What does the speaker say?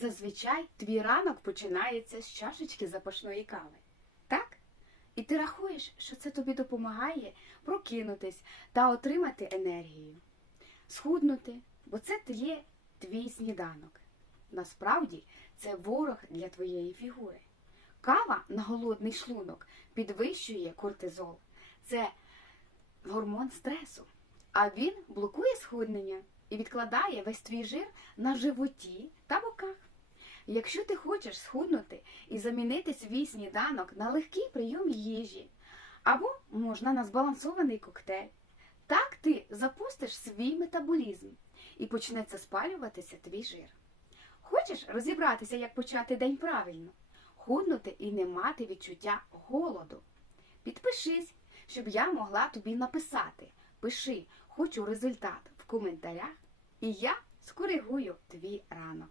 Зазвичай твій ранок починається з чашечки запашної кави. Так? І ти рахуєш, що це тобі допомагає прокинутись та отримати енергію, схуднути, бо це є твій сніданок. Насправді це ворог для твоєї фігури. Кава на голодний шлунок підвищує кортизол. Це гормон стресу. А він блокує схуднення і відкладає весь твій жир на животі та боках. Якщо ти хочеш схуднути і замінити свій сніданок на легкий прийом їжі, або можна на збалансований коктейль, так ти запустиш свій метаболізм і почнеться спалюватися твій жир. Хочеш розібратися, як почати день правильно, худнути і не мати відчуття голоду? Підпишись, щоб я могла тобі написати. Пиши, хочу результат в коментарях, і я скоригую твій ранок.